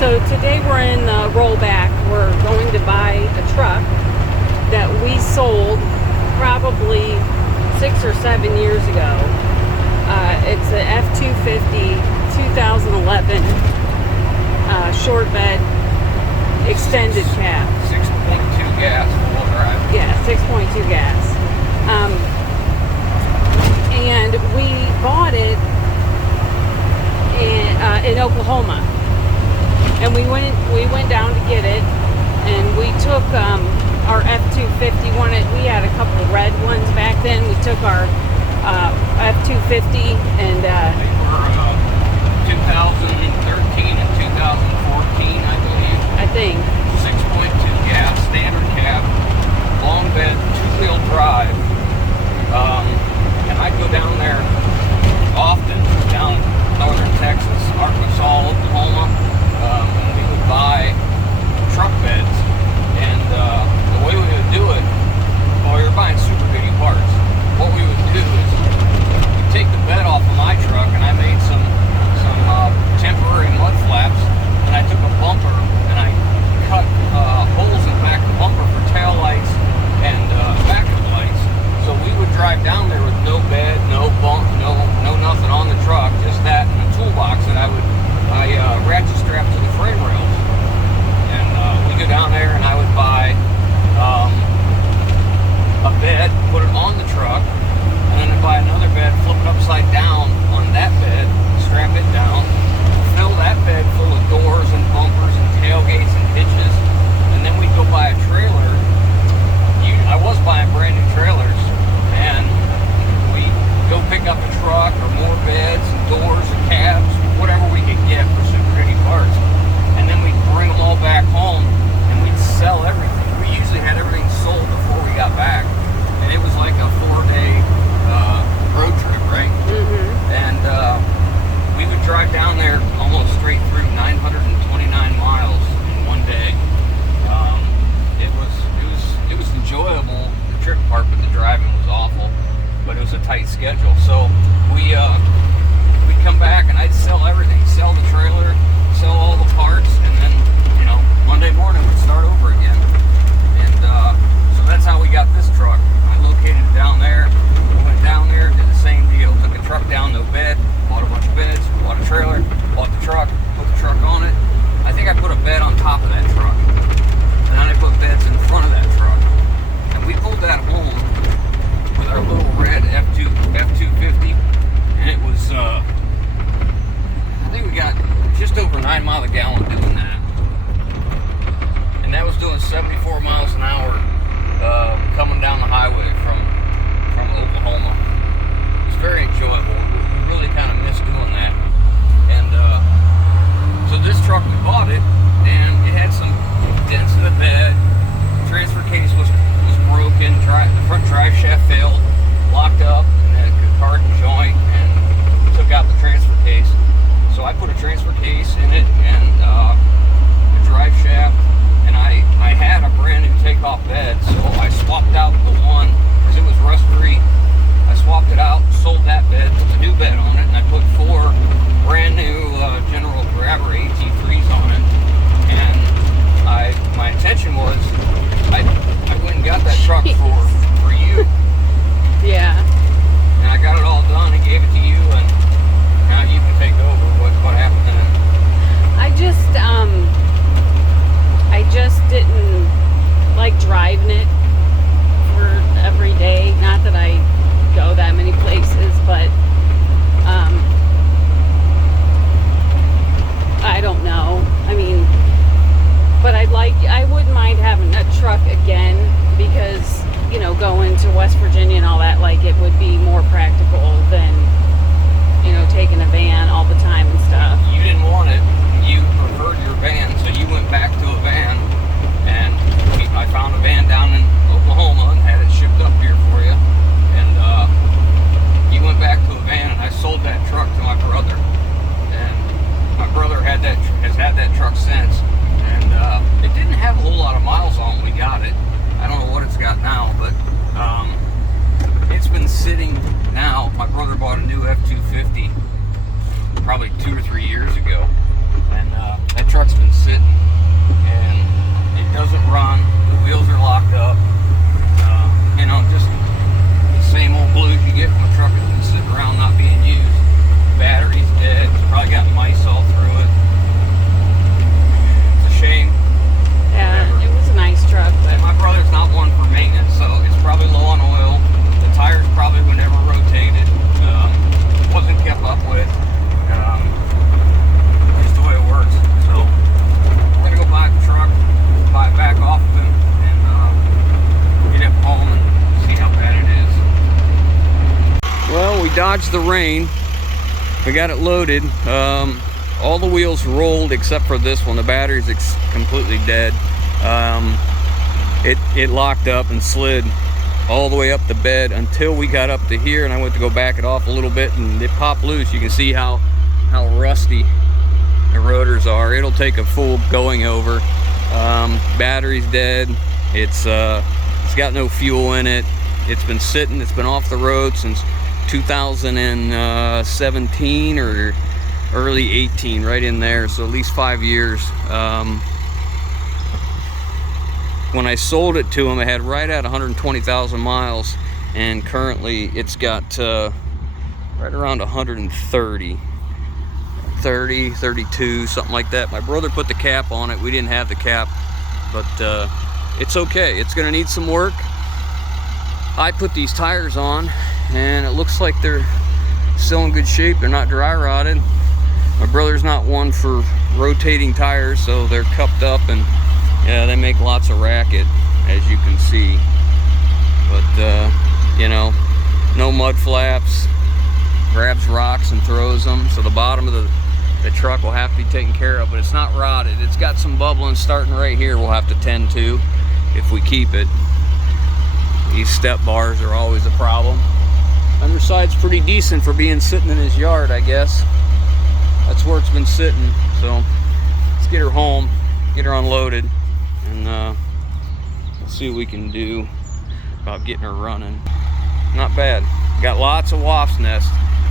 So today we're in the rollback. We're going to buy a truck that we sold probably 6 or 7 years ago. It's an F250 2011 short bed extended cab. 6.2 gas, full drive. Yeah, 6.2 gas. And we bought it in Oklahoma. And we went down to get it, and we took our F250 one. We had a couple of red ones back then. We took our F250 and They were 2013 and 2014, I believe. I think 6.2 gas, standard cab, long bed, two-wheel drive. And I'd go down there often, down northern Texas, Arkansas, Oklahoma. And we would buy truck beds, and the way we would do it, well, we were buying super bitty parts. What we would do is we'd take the bed off of my truck, and I made some temporary mud flaps, and I took a bumper and I cut holes in the back of the bumper for tail lights and backup lights. So we would drive down there with no bed, no bunk, no nothing on the truck, just that and a toolbox that I ratchet strap to the frame rails. And we go down there and I would buy a bed, put it on the truck, and then I'd buy another bed, flip it upside down on that bed, strap it down, fill that bed full of doors and bumpers and tailgates and hitches, and then we'd go buy a trailer. I was buying brand new trailers, and we go pick up a truck or more beds and doors and cabs, whatever we could get for super shitty parts, and then we'd bring them all back home and we'd sell everything. We usually had everything sold before we got back, and it was like a 4-day road trip, right? mm-hmm. And we would drive down there almost straight through 929 miles in one day. It was enjoyable, the trip part, but the driving was awful. But it was a tight schedule, so we'd come back and I'd sell everything, sell the trailer, sell all the parts, and then Monday morning we'd start over again. And so that's how we got this truck. I located it down there. Went down there, did the same deal. Took a truck down, no bed. Bought a bunch of beds. Bought a trailer. Bought the truck. Put the truck on it. I think I put a bed on top of that truck. And then I put beds in front of that truck. And we pulled that home with our little red F250. And it was, I think we got just over 9 miles a gallon doing that. And that was doing 74 miles an hour coming down the highway from Oklahoma. It was very enjoyable. We really kind of missed doing that. And so this truck, we bought it, and it had some dents in the bed. Transfer case was broken. The front drive shaft failed, locked up, and then a hardened joint, and took out the transfer case. So I put a transfer case in it and a drive shaft, and I had a brand new takeoff bed, so I swapped out the one because it was rust free. I swapped it out, sold that bed, put the new bed on it, and I put 4 brand new General Grabber AT3s on it. And my intention was I went and got that truck for you. Yeah. And I got it all done and gave it to you, and now you can take over. What happened then? I just didn't like driving it for every day. Not that I go that many places, but I don't know. I mean, but I wouldn't mind having a truck again because, going to West Virginia and all that, like, it would be more practical than, taking a van all the time and stuff. You didn't want it. You preferred your van, so you went back to a van, and I found a van down in Oklahoma and had it shipped up here for you. And you went back to a van, and I sold that truck to my brother. And my brother has had that truck since. And it didn't have a whole lot of miles on when we got it. I don't know what it's got now, but it's been sitting now. My brother bought a new F250 probably 2 or 3 years ago, and that truck's been dodged the rain. We got it loaded. All the wheels rolled except for this one. The battery's completely dead. It locked up and slid all the way up the bed until we got up to here, and I went to go back it off a little bit and it popped loose. You can see how rusty the rotors are. It'll take a full going over. Battery's dead. It's got no fuel in it. It's been sitting, it's been off the road since 2017 or early 18, right in there, so at least 5 years. When I sold it to him, it had right at 120,000 miles, and currently it's got right around 130, 32, something like that. My brother put the cap on it. We didn't have the cap, but it's okay. It's gonna need some work. I put these tires on, and it looks like they're still in good shape. They're not dry rotted. My brother's not one for rotating tires, so they're cupped up, and yeah, they make lots of racket, as you can see. But you know, no mud flaps. Grabs rocks and throws them, so the bottom of the truck will have to be taken care of, but it's not rotted. It's got some bubbling starting right here we'll have to tend to if we keep it. These step bars are always a problem. Underside's pretty decent for being sitting in his yard, I guess. That's where it's been sitting. So let's get her home, get her unloaded, and let's see what we can do about getting her running. Not bad. Got lots of wasp nests.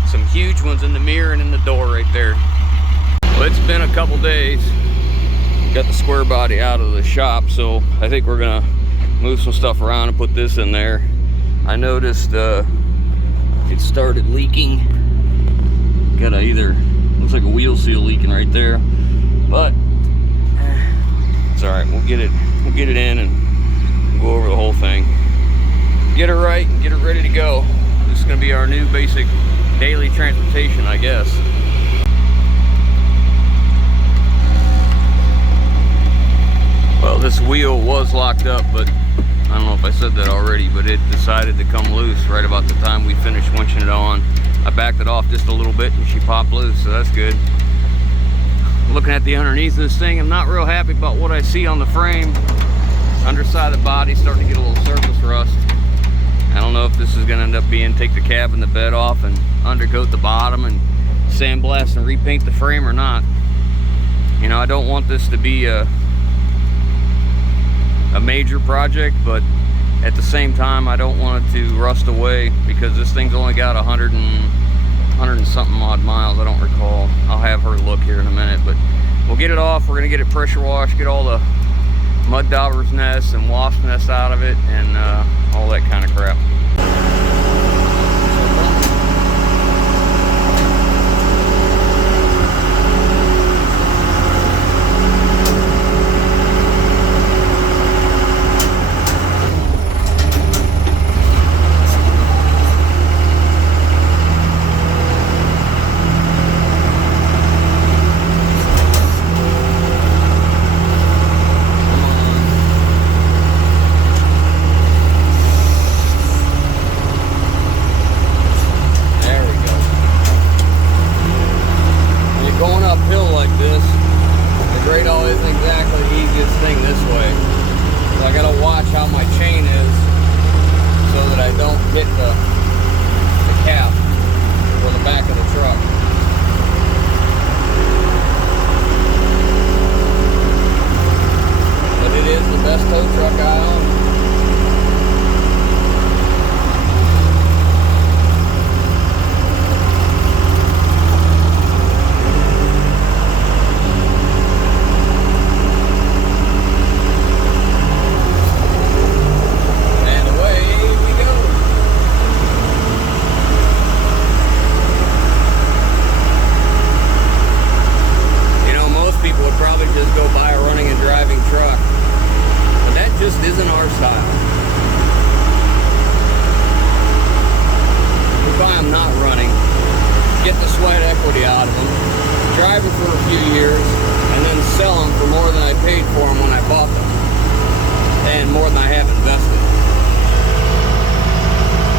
Some huge ones in the mirror and in the door right there. Well, it's been a couple days. Got the square body out of the shop, so I think we're gonna move some stuff around and put this in there. I noticed it started leaking. Got looks like a wheel seal leaking right there, but it's all right. We'll get it in and go over the whole thing. Get it right and get it ready to go. This is gonna be our new basic daily transportation, I guess. Well, this wheel was locked up, but I don't know if I said that already, but it decided to come loose right about the time we finished winching it on. I backed it off just a little bit and she popped loose, so that's good. Looking at the underneath of this thing, I'm not real happy about what I see on the frame. Underside of the body starting to get a little surface rust. I don't know if this is gonna end up being take the cab and the bed off and undercoat the bottom and sandblast and repaint the frame or not. You know, I don't want this to be a major project, but at the same time I don't want it to rust away because this thing's only got 100 and something odd miles. I don't recall. I'll have her look here in a minute, but we'll get it off. We're gonna get it pressure washed, get all the mud dauber's nests and wasp nests out of it, and all that kind of crap.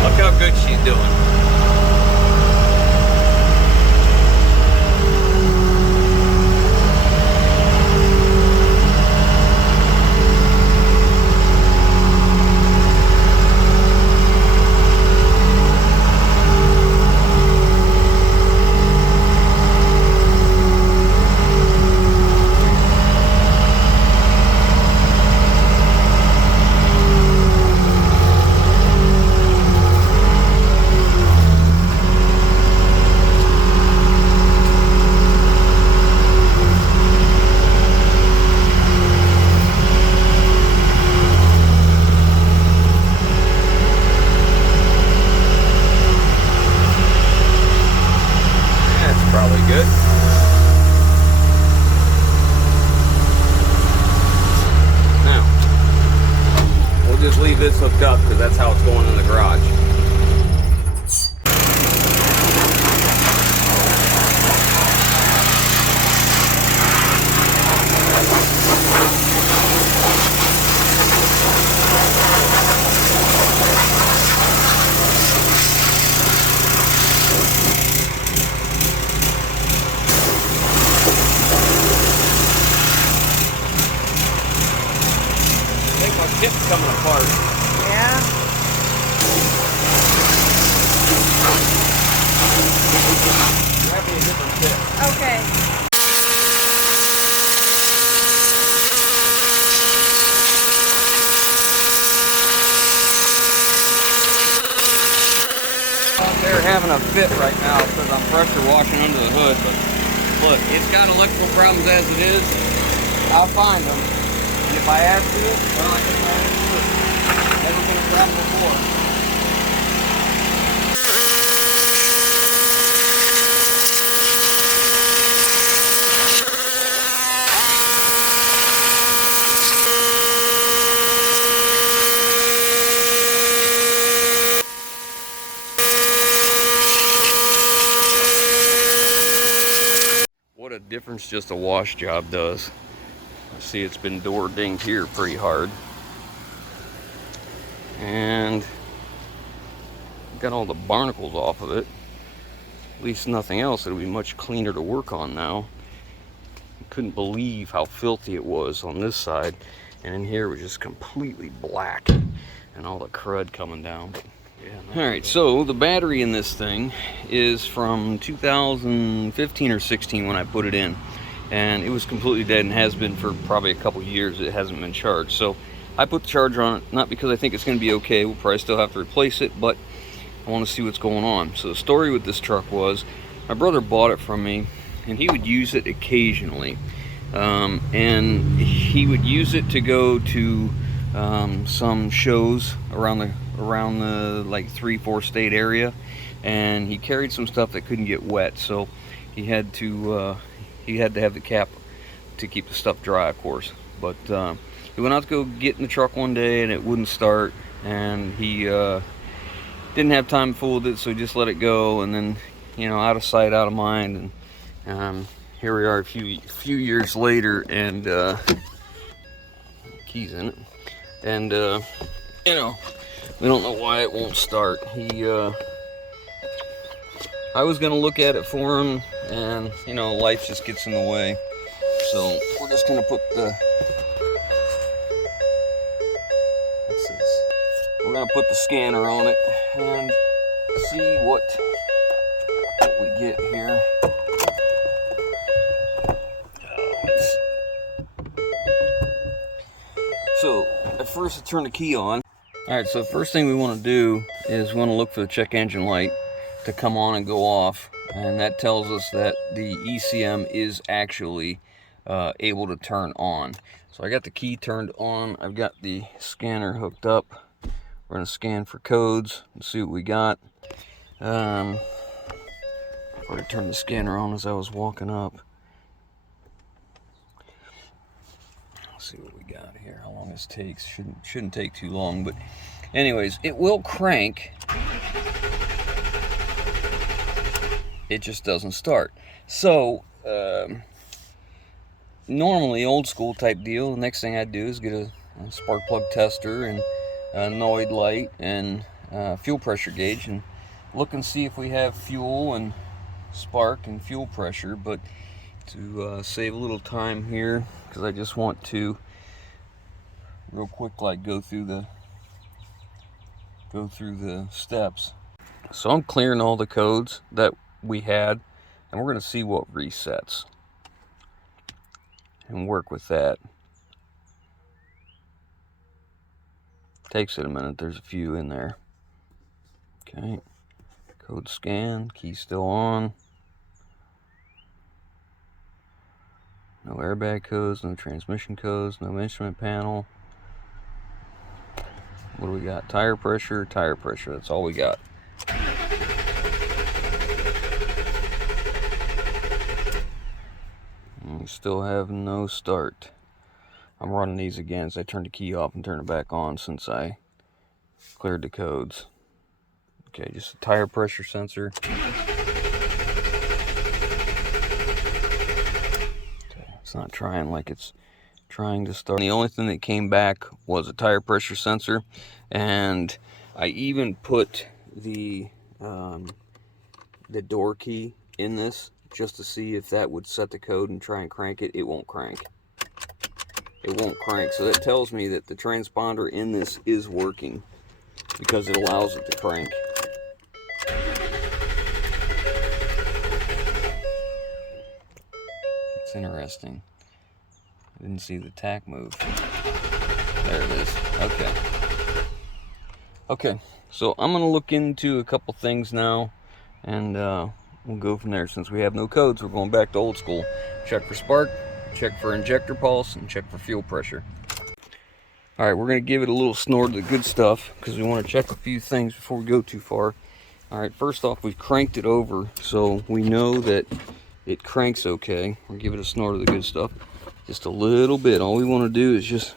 Look how good she's doing. this hooked up because that's how it's going in the garage. I think my kit's coming apart. Yeah. Grab me a different kit. Okay. They're having a fit right now because I'm pressure washing under the hood, but look, it's got electrical problems as it is. I'll find them, and if I have to, well, I just have to do it. Never been a problem before. What a difference just a wash job does. I see it's been door dinged here pretty hard. And got all the barnacles off of it. At least nothing else. It'll be much cleaner to work on now. Couldn't believe how filthy it was on this side. And in here it was just completely black. And all the crud coming down. Yeah, alright, so the battery in this thing is from 2015 or 16 when I put it in. And it was completely dead and has been for probably a couple years. It hasn't been charged. So I put the charger on it, not because I think it's going to be okay. We'll probably still have to replace it, but I want to see what's going on. So the story with this truck was, my brother bought it from me, and he would use it occasionally. And he would use it to go to some shows around the like 3-4 state area, and he carried some stuff that couldn't get wet, so he had to have the cap to keep the stuff dry, of course. But he went out to go get in the truck one day and it wouldn't start, and he didn't have time to fool with it, so he just let it go. And then, you know, out of sight, out of mind, and here we are a few years later, and keys in it, and you know, we don't know why it won't start. I was gonna look at it for him, and you know, life just gets in the way. So we're just gonna put the, what's this? We're gonna put the scanner on it and see what we get here. So at first I turn the key on. Alright, so the first thing we want to do is we want to look for the check engine light to come on and go off, and that tells us that the ECM is actually able to turn on. So I got the key turned on, I've got the scanner hooked up. We're going to scan for codes and see what we got. I turned the scanner on as I was walking up. Let's see what we got here, how long this takes. Shouldn't take too long, but anyways, it will crank. It just doesn't start. So normally old school type deal, the next thing I'd do is get a spark plug tester and a Noid light and fuel pressure gauge and look and see if we have fuel and spark and fuel pressure. But to save a little time here, because I just want to real quick like go through the steps. So I'm clearing all the codes that we had, and we're going to see what resets and work with that. Takes it a minute, there's a few in there. Okay, code scan, key still on. No airbag codes, no transmission codes, no instrument panel. What do we got? Tire pressure, that's all we got. And we still have no start. I'm running these again as I turned the key off and turned it back on since I cleared the codes. Okay, just a tire pressure sensor. Okay, it's not trying like it's trying to start. The only thing that came back was a tire pressure sensor, and I even put the door key in this just to see if that would set the code and try and crank it. It won't crank. It won't crank, so that tells me that the transponder in this is working because it allows it to crank. It's interesting. I didn't see the tack move. There it is. Okay. Okay, so I'm going to look into a couple things now, and we'll go from there. Since we have no codes, we're going back to old school. Check for spark, check for injector pulse, and check for fuel pressure. Alright, we're going to give it a little snort of the good stuff because we want to check a few things before we go too far. Alright, first off, we've cranked it over, so we know that it cranks okay. We'll give it a snort of the good stuff. Just a little bit. All we want to do is just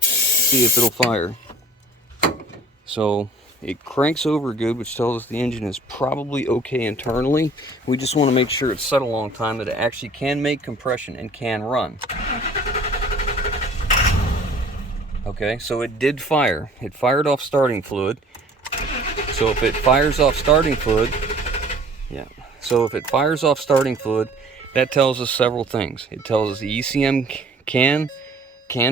see if it'll fire. So it cranks over good, which tells us the engine is probably okay internally. We just want to make sure it's set a long time that it actually can make compression and can run. Okay, so it did fire. It fired off starting fluid. So if it fires off starting fluid, that tells us several things. It tells us the ECM can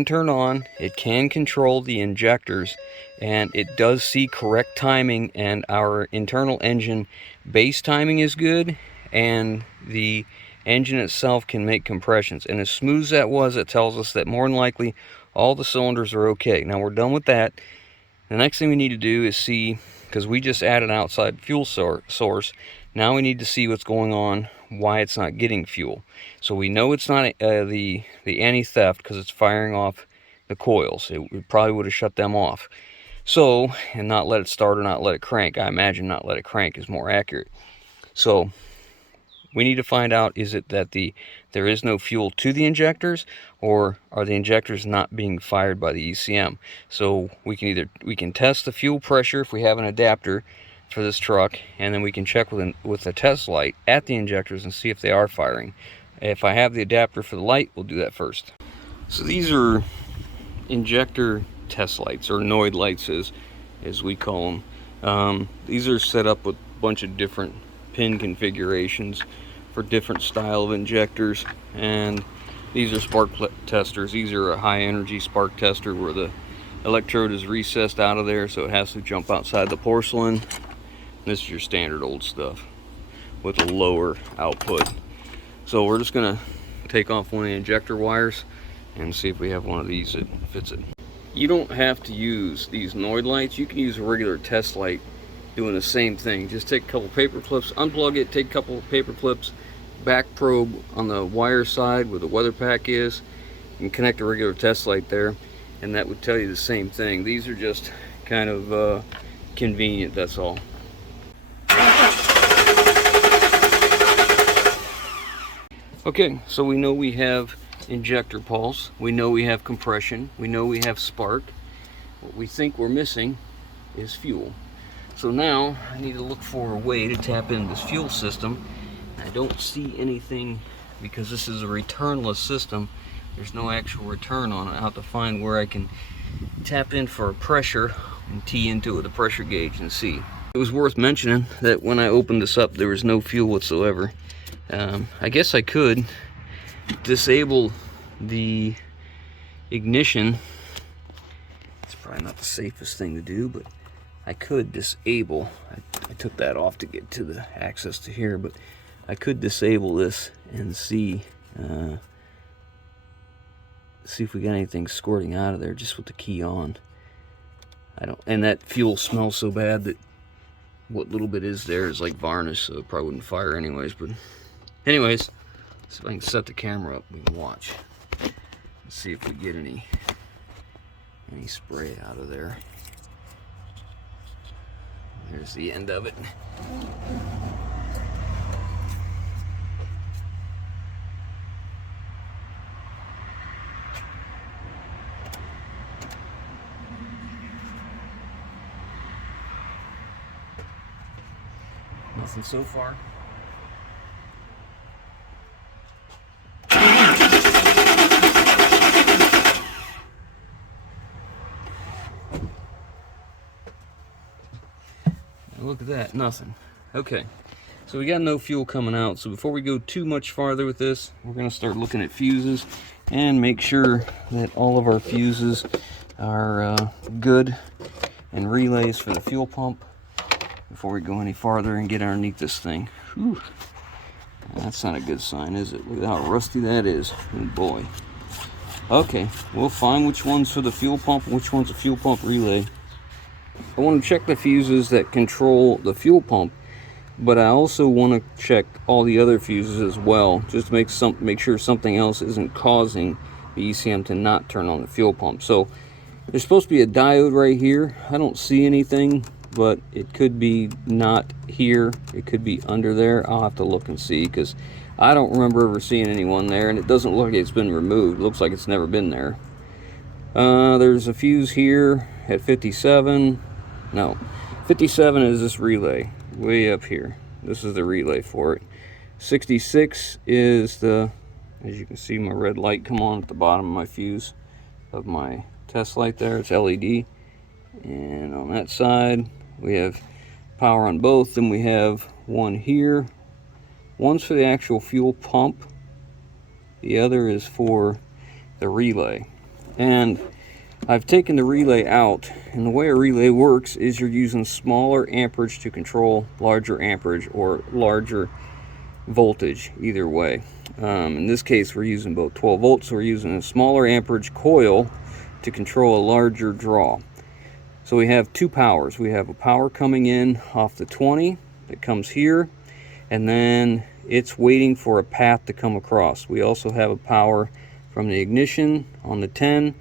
turn on, it can control the injectors, and it does see correct timing, and our internal engine base timing is good, and the engine itself can make compressions. And as smooth as that was, it tells us that more than likely all the cylinders are okay. Now we're done with that. The next thing we need to do is see, because we just added an outside fuel source, now we need to see what's going on, why it's not getting fuel. So we know it's not the anti-theft because it's firing off the coils. It probably would have shut them off. So, and not let it start or not let it crank. I imagine not let it crank is more accurate. So we need to find out, is it that there is no fuel to the injectors, or are the injectors not being fired by the ECM? So we can test the fuel pressure if we have an adapter for this truck, and then we can check with a test light at the injectors and see if they are firing. If I have the adapter for the light, we'll do that first. So these are injector test lights, or Noid lights as we call them. These are set up with a bunch of different pin configurations for different style of injectors, and these are spark testers. These are a high energy spark tester where the electrode is recessed out of there, so it has to jump outside the porcelain. This is your standard old stuff with a lower output. So we're just gonna take off one of the injector wires and see if we have one of these that fits it. You don't have to use these Noid lights. You can use a regular test light doing the same thing. Just take a couple paper clips, unplug it, take a couple of paper clips, back probe on the wire side where the weather pack is, and connect a regular test light there, and that would tell you the same thing. These are just kind of convenient, that's all. Okay, so we know we have injector pulse, we know we have compression, we know we have spark. What we think we're missing is fuel. So now I need to look for a way to tap into this fuel system. I don't see anything because this is a returnless system. There's no actual return on it. I have to find where I can tap in for a pressure and tee into it with a pressure gauge and see. It was worth mentioning that when I opened this up, there was no fuel whatsoever. I guess I could disable the ignition. It's probably not the safest thing to do, but I could disable. I took that off to get to the access to here, but I could disable this and see if we got anything squirting out of there just with the key on. And that fuel smells so bad that what little bit is there is like varnish, so it probably wouldn't fire anyways. But anyways, see if I can set the camera up, we can watch. Let's see if we get any spray out of there. There's the end of it. Nothing so far. Look at that, nothing. Okay, so we got no fuel coming out. So before we go too much farther with this, we're gonna start looking at fuses and make sure that all of our fuses are good, and relays for the fuel pump before we go any farther and get underneath this thing. Whew. That's not a good sign, is it? Look at how rusty that is. Oh boy. Okay, we'll find which one's for the fuel pump and which one's a fuel pump relay. I want to check the fuses that control the fuel pump, but I also want to check all the other fuses as well, just to make sure something else isn't causing the ECM to not turn on the fuel pump. So there's supposed to be a diode right here. I don't see anything, but it could be not here. It could be under there. I'll have to look and see, because I don't remember ever seeing anyone there, and it doesn't look like it's been removed. It looks like it's never been there. There's a fuse here at 57. No, 57 is this relay way up here. This is the relay for it. 66 is the, as you can see, my red light come on at the bottom of my fuse of my test light there. It's LED. And on that side we have power on both. Then we have one here. One's for the actual fuel pump, the other is for the relay. And I've taken the relay out, and the way a relay works is you're using smaller amperage to control larger amperage or larger voltage, either way. In this case we're using both 12 volts, so we're using a smaller amperage coil to control a larger draw. So we have two powers. We have a power coming in off the 20 that comes here, and then it's waiting for a path to come across. We also have a power from the ignition on the 10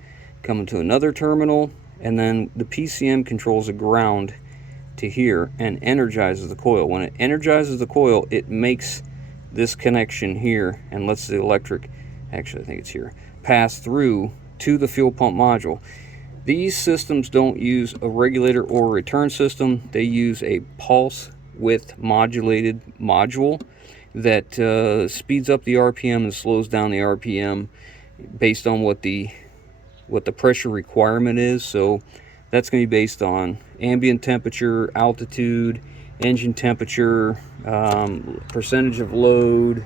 coming to another terminal, and then the PCM controls a ground to here and energizes the coil. When it energizes the coil, it makes this connection here and lets the electric, actually I think it's here, pass through to the fuel pump module. These systems don't use a regulator or a return system. They use a pulse width modulated module that speeds up the RPM and slows down the RPM based on what the pressure requirement is. So that's going to be based on ambient temperature, altitude, engine temperature, percentage of load,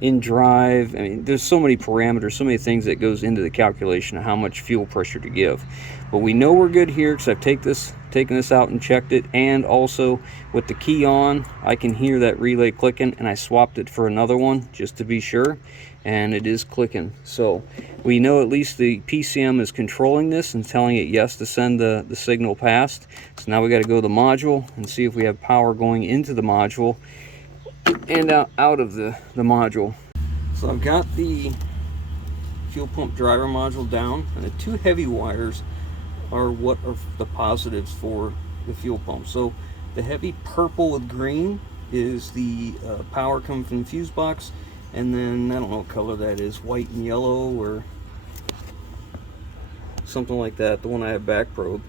in drive. I mean, there's so many parameters, so many things that goes into the calculation of how much fuel pressure to give. But we know we're good here because I've taken this out and checked it, and also with the key on, I can hear that relay clicking, and I swapped it for another one just to be sure, and it is clicking. So we know at least the PCM is controlling this and telling it yes to send the signal past. So now we got to go to the module and see if we have power going into the module and out of the module. So I've got the fuel pump driver module down, and the two heavy wires are what are the positives for the fuel pump. So the heavy purple with green is the power coming from the fuse box, and then I don't know what color that is, white and yellow or something like that, the one I have back probe.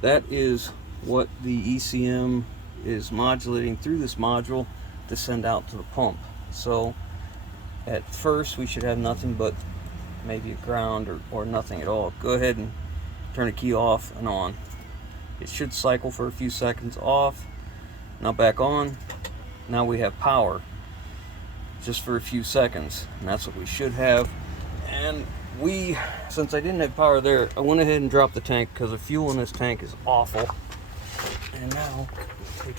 That is what the ECM is modulating through this module to send out to the pump. So at first we should have nothing but maybe a ground or nothing at all. Go ahead and turn the key off and on. It should cycle for a few seconds off, now back on. Now we have power just for a few seconds, and that's what we should have. And since I didn't have power there, I went ahead and dropped the tank because the fuel in this tank is awful. And now take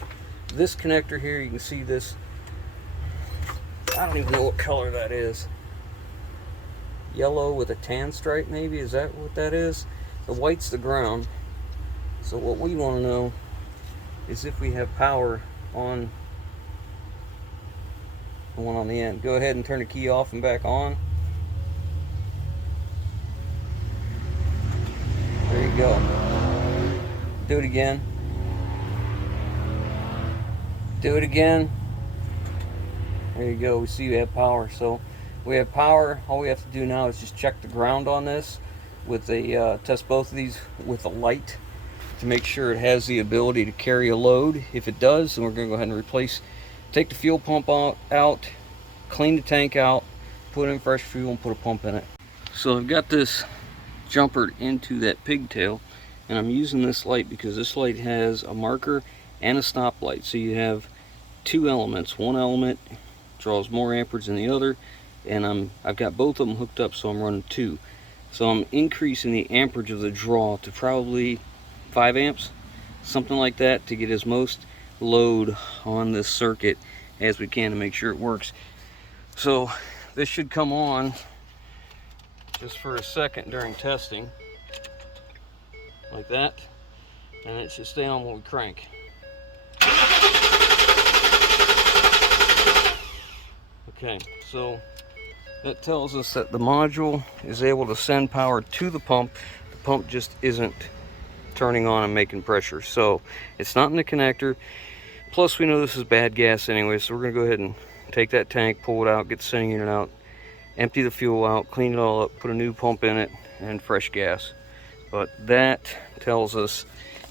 this connector here, you can see this, I don't even know what color that is, yellow with a tan stripe maybe, is that what that is? The white's the ground. So what we want to know is if we have power on the one on the end. Go ahead and turn the key off and back on. There you go. Do it again. Do it again. There you go. We see we have power. So we have power. All we have to do now is just check the ground on this with a test both of these with a light, to make sure it has the ability to carry a load. If it does, then we're going to go ahead and replace, take the fuel pump out, clean the tank out, put in fresh fuel, and put a pump in it. So I've got this jumpered into that pigtail, and I'm using this light because this light has a marker and a stop light. So you have two elements. One element draws more amperage than the other, and I've got both of them hooked up, so I'm running two. So I'm increasing the amperage of the draw to probably 5 amps, something like that, to get as most load on this circuit as we can to make sure it works. So this should come on just for a second during testing, like that, and it should stay on when we crank. Okay, so that tells us that the module is able to send power to the pump. The pump just isn't turning on and making pressure, so it's not in the connector. Plus we know this is bad gas anyway, so we're going to go ahead and take that tank, pull it out, get the sending unit out, empty the fuel out, clean it all up, put a new pump in it, and fresh gas. But that tells us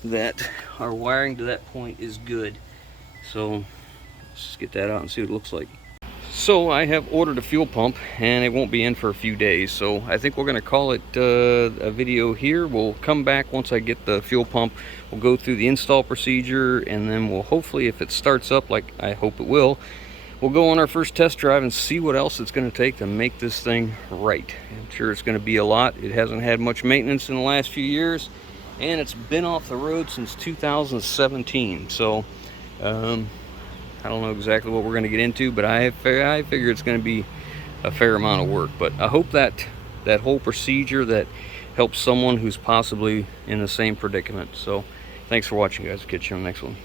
that our wiring to that point is good. So let's just get that out and see what it looks like. So I have ordered a fuel pump, and it won't be in for a few days, so I think we're going to call it a video here. We'll come back once I get the fuel pump. We'll go through the install procedure, and then we'll hopefully, if it starts up like I hope it will, we'll go on our first test drive and see what else it's going to take to make this thing right. I'm sure it's going to be a lot. It hasn't had much maintenance in the last few years, and it's been off the road since 2017. So I don't know exactly what we're going to get into, but I figure it's going to be a fair amount of work. But I hope that whole procedure that helps someone who's possibly in the same predicament. So thanks for watching, guys. Catch you on the next one.